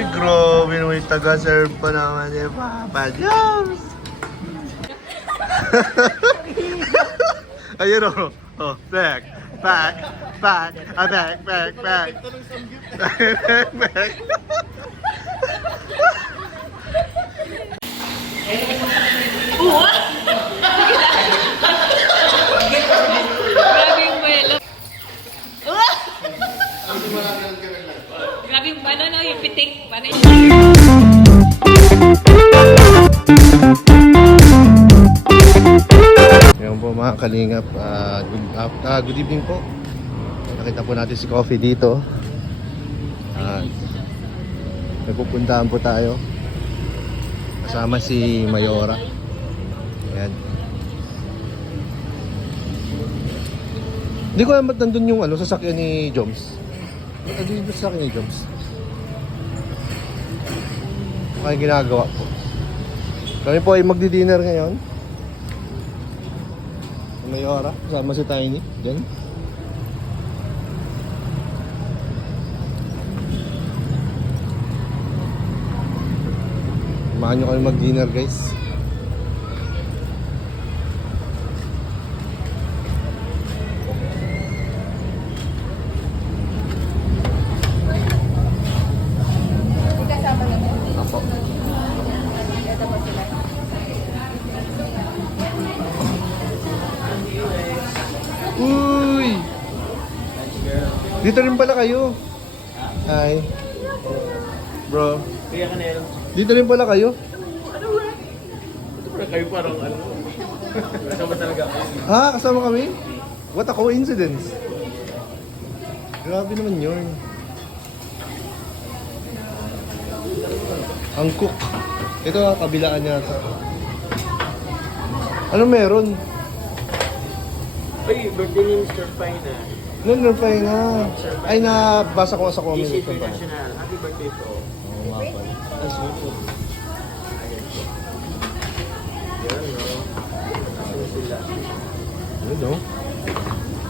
Ay, grabe naman yung taga-serve pa naman ni Papa Joms. Ayun o. Oh, back. Back. Back. Ah, back. Back. Back. Back. Grabe yung buwelo. Grabe yung ano, no, yung pitik. Paano yung... Ngayon po mga kalingap, good evening po. Nakita po natin si Coffee dito. Nagpupuntahan po tayo. Kasama si Mayora. Ayan. Hindi ko alam ba't nandun yung sasakyan ni Joms. Nandun yung sasakyan ni Joms. Ano yung ginagawa po? Kami po ay magdi-dinner ngayon. Mayora, kasama si Tiny. Diyan. Samahan nyo kami mag-dinner, guys. Apo. Uy! Dito rin pala kayo. Hi. Bro. Kaya kanero. Dito rin pala kayo. Ano ba? Ito pala kayo parang ano. Kasama talaga ako. Ah, kasama kami? What a coincidence. Grabe naman yun. Ang cook. Ito kabilaan niya. Ano meron? Ay, birthday ni Mr. Fina. Nunurpay na. Ay, nabasa ko sa comment. DC International. Happy birthday po. Oo nga pala. Ay, sweet po. Ayan po. Yan, no? Ano sila? Yun, no?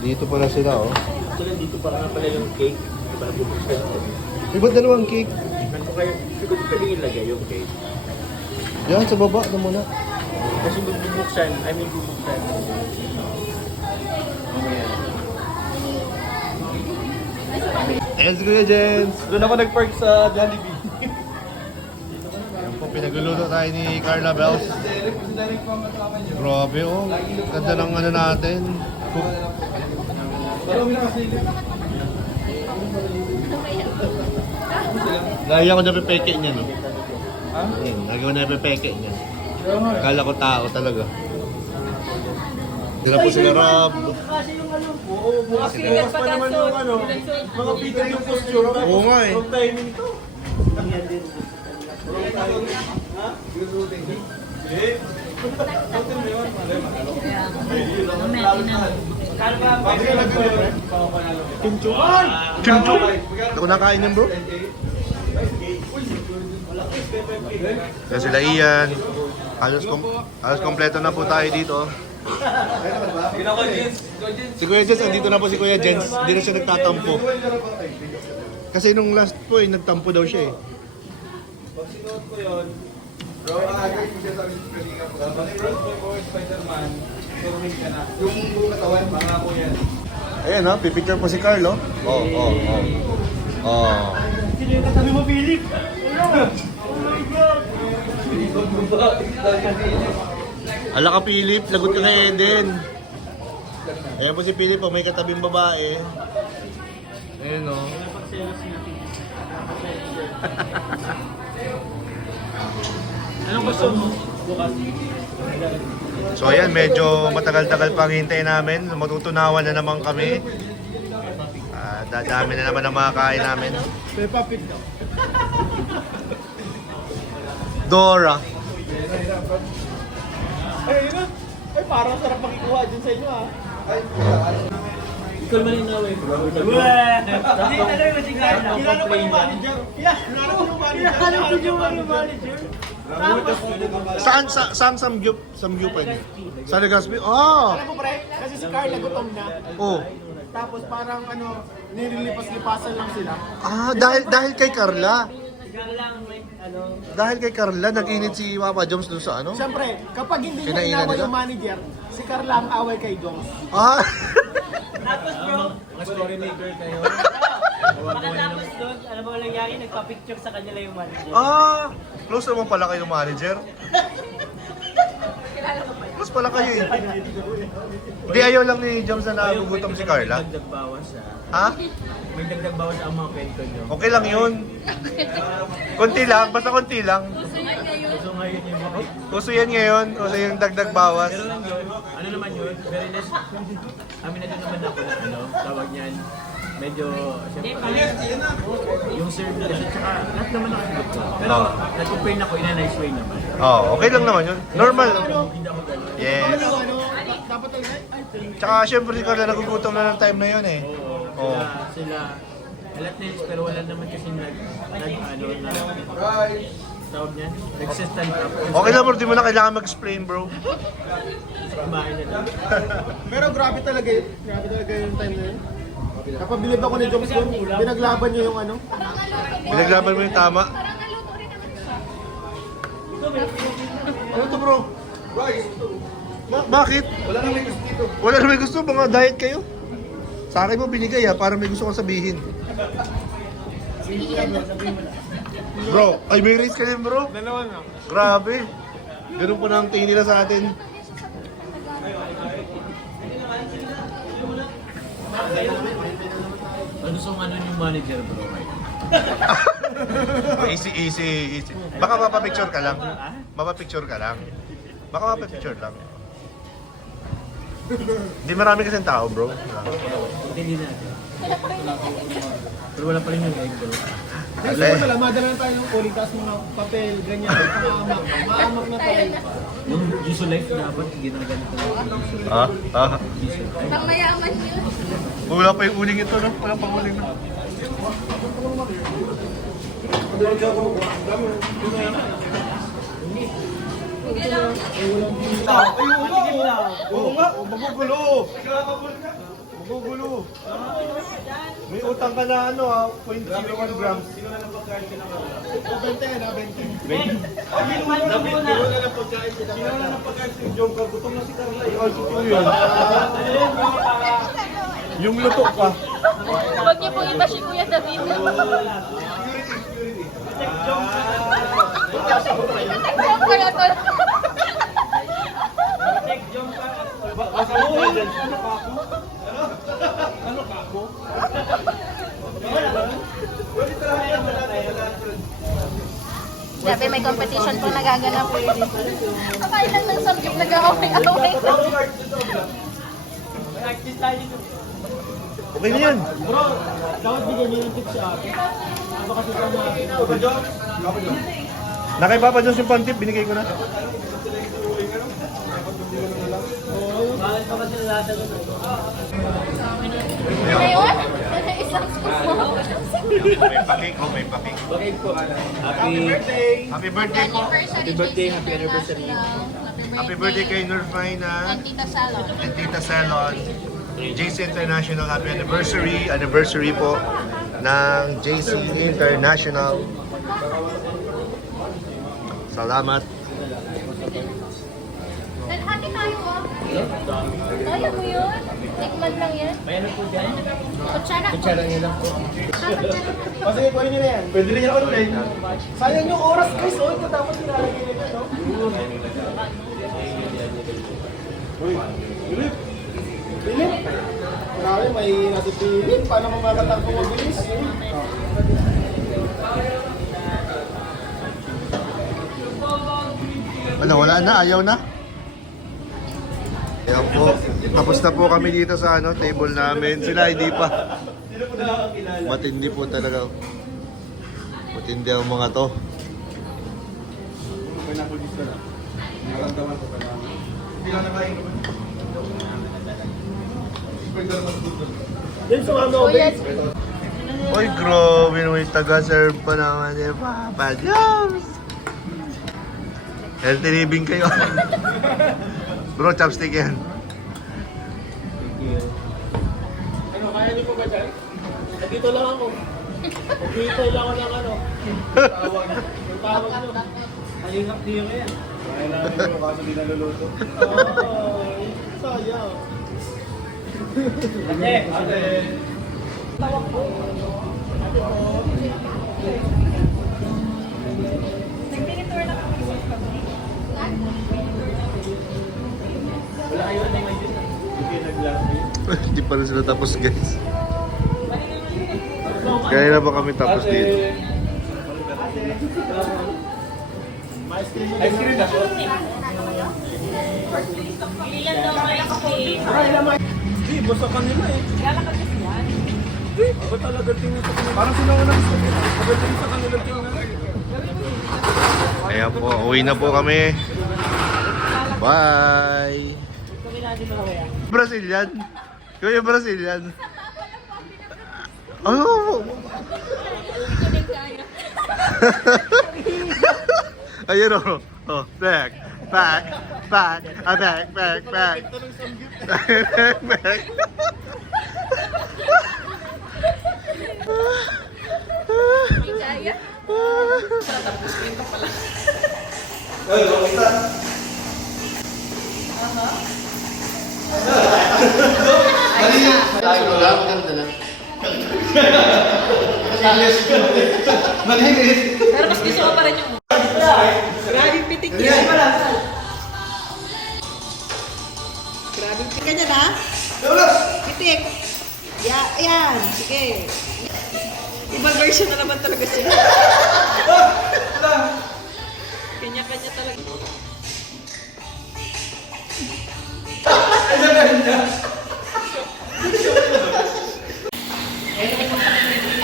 Dito pala sila, oh. Actually, dito pa nga pala yung cake. Diba, bubuksan ko. Iba't dalawang cake. Ano kayo? Siguro pwede ilagay yung cake. Yan, sa baba na muna. Kasi bubuksan. I mean, bubuksan. Mamaya. Let's go, Jens! Doon ako nag-park sa Jollibee. Yan po, pinagluluto tayo ni Carla Bells. Grabe, oh. Ganda ng ano natin. Cook. Lagi ako napipeke niya, no? Ha? Lagi ako napipeke niya. Akala ko tao talaga. Hindi na po sila Rob. Oo, bukas pa naman yung ano, mga bigay yung posture. Oo nga eh. Wrong timing ito. Wrong timing. Ha? Eh? Kimcho? Kimcho? Ako nakain yan, bro. Yan sila Ian. Halos kompleto na po tayo dito. Si Kuya Jens, andito na po si Kuya Jens. Hindi na siya nagtatampo. Kasi nung last po nagtampo daw siya eh. Pag sinuot ko yun, bro, agad ko siya sa kanina po. Pag sinuot ko yung Spider-Man, turumin ka na. Yung buong katawan, mga ko yan. Ayan ha, pipicture po si Carlo. Sino yung katabi mo, Philip? Oh my God! Ala ka Philip, lagot ka kay Eden. Ayan po si Philip, may katabing babae. Ayan o. Anong gusto mo? Bukas. So ayan, medyo matagal-tagal pang hintayin namin. Matutunawan na naman kami. Dadami na naman ang mga kain namin. Peppa Pig daw. Dora. Ay, yun. Ay, parang sarap makikuha dyan sa inyo, ha? Ay, ikaw man yung naway. Hindi na rin si Carla. Kilala ko yung manager. Kilala ko yung manager. Saan? Saan Samgyup pwede? Sa Legazpi? Oh! Alam mo pre, kasi si Carla gutom na. Oh. Tapos parang nililipas-lipasan lang sila. Ah, dahil kay Carla. Carla, may ano. Dahil kay Carla, nag-init si Papa Joms dun sa ano? Siyempre, kapag hindi niya Kinainan inaway nila? yung manager, si Carla ang away kay Jones. Ah! Tapos bro, Mga story maker kayo. makatapos doon, alam mo nangyari, nagpa-picture sa kanila yung manager. Ah! Close naman pala kayo ng manager. Close pala kayo eh. Hindi, ayaw lang ni Joms na nagugutom si Carla. May dagdag bawas Ha? May dagdag bawas ang mga kwento nyo. Okay lang yun. Konti lang, basta konti lang. So ngayon yung mga... Uso yan ngayon, uso yung dagdag bawas. Pero lang yun, ano naman yun, very nice. Amin na din naman ako na ano, tawag niyan. Medyo, siyempre, yung service kasi tsaka lahat naman nakasagot ko. Pero Oo. nag-complain ako in a nice way naman. Oh, okay lang naman yun. Normal. Hindi ako gano'n. Yes. Dapat talaga, Tsaka syempre si Carla nagugutom na ng time na yun eh. Oo. Oo. Sila, alat nils, pero wala naman kasi tawag niyan, nag-stand up. Okay lang bro, di mo na kailangan mag-explain bro. Kumain na lang. pero grabe talaga yun. Grabe talaga yung time na yun. Napabilib ako ni Jones yun. Pinaglaban niya yung ano. Pinaglaban mo yung tama. Ano to bro? Bakit? Wala na may gusto dito. Wala na may gusto, mga diet kayo. Sa akin mo binigay ha, para may gusto kong sabihin. Bro, ay may race ka din bro. Dalawa nga. Grabe. Ganun po na ang tingin nila sa atin. Ano sa ano yung manager bro? Easy. Baka mapapicture ka lang. Mapapicture ka lang. Baka mapapicture lang. Hindi marami kasing tao bro. Hindi natin. Pero wala pa rin yung guide bro. Next time pala, madala na tayo ng uling taas mga papel, ganyan, maamak. Maamak na tayo. Yung usual life dapat ginaganito. Pang mayaman yun. Wala pa yung uling ito no? Wala pang uling no? Oo nga, magugulo. Magugulo. May utang ka na ano 0.01 grams. Yung luto pa. Huwag niyo pong iba si Kuya David. Kaya to. Grabe, may competition po nagaganap. Akain lang ng subject nag-away-away. Okay na yan. Bro, dapat bigyan niyo ng tips sa akin. Ano kasi sa mga... Na kay Papa Jones yung pantip, binigay ko na. Bakit pa kasi nalata doon? Ngayon, isang scoop mo. May pakik, may pakik. Okay po. Happy birthday po. Happy birthday, happy anniversary. Happy birthday kay Norfina And Tita Salon. and Tita Salon. JC International, happy anniversary. Anniversary po ng JC International. Salamat. Hati tayo mo. Kaya mo yun? Tikman lang yan. May ano po dyan? Kutsara. Kutsara niya lang po. Kasi kunin nyo na yan. Pwede rin ako online. Sayang yung oras guys. Oh, ito dapat nilalagay nila, no? Uy, Philip. Philip. Grabe, may nasa Philip. Paano mo makatakbo mabilis? Ano, wala na? Ayaw na? Ayan po. Tapos na po kami dito sa ano, table namin. Sila hindi pa. Matindi po talaga. Matindi ang mga to. Yan sa mga nobel. Uy, grabe may taga-serve pa naman ni Papa Jones. Healthy living kayo. Bro, chopstick yan. Ano, kaya niyo po ba dyan? Nandito lang ako. Nandito lang ako ng ano. Kalingap din yan. Kaya namin mo kaso di naluluto. Sayang. Ate! Nag-tour na kami sa kami. Wala kayo na yung dito. Hindi nag-lobby. Hindi pa rin sila tapos guys. Kaya na ba kami tapos dito? Ice cream na po. Ilan daw may ice Hindi, basta kanila eh. Lalakad kasi yan. Ba talaga tingin sa kanila? Parang sila unang sabi. Pagdating sa kanila tingin. Kaya po, uwi na po kami. Bye! Brazilian? Kuya Brazilian? Oh! Ayun o. Oh, back, back, back, back, back, back. Back, back. Kaya? Pero mas gusto ko pa rin yung Grabing pitik yan. Grabing pitik ka dyan, ha? Pitik. Yan. Sige. Ibang version na naman talaga siya. Kanya-kanya talaga.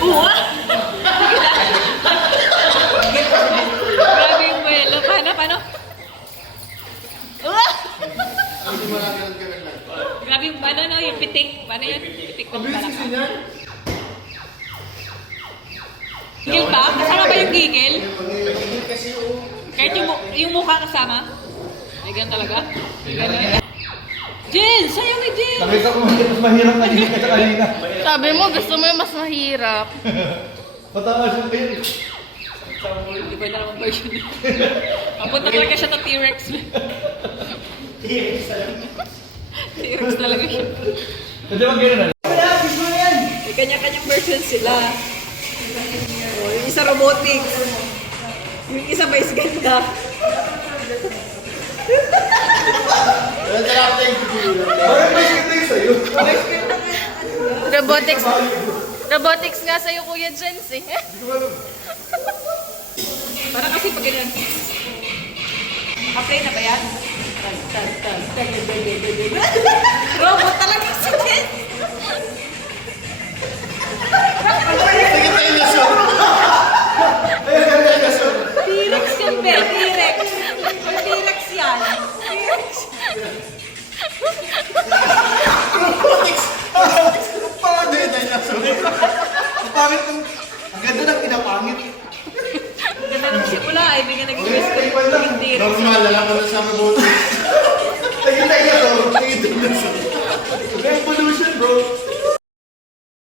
Uwa! Grabe yung buwelo. Paano? Uwa! Grabe yung no? Yung pitik. Paano yan? Pitik ng palaka. Gigil ba? Kasama ba yung gigil? Kahit yung mukha kasama? Ay, ganun talaga? Ganun. Jen! Sayo ni Jen! Nakita ko mas mahirap na dito kaysa kanina. Sabi mo, gusto mo yung mas mahirap. Mataas yung kayo. Hindi ko na naman version niya. Papunta talaga siya sa T-Rex. T-Rex talaga siya. Pwede ba gano'n na? May kanya-kanyang version sila. Oh, yung isa robotics. Yung isa vice ganda. Bakit may skip na yun sa'yo? Robotics nga sa'yo, Kuya Jens eh. Para kasi pag ganyan. Naka-play na ba yan? Robot talaga si Jens. T-Rex yan, be. T-Rex. T-Rex yan. T-Rex. Paano yun, dinosaur? Pangit ng... Ang ganda ng pinapangit. Ganda ng simula ay bigyan naging gusto yung T-Rex. Normal, alam ko na sa robot. Tingin dinosaur. Tingin dinosaur. Evolution, bro.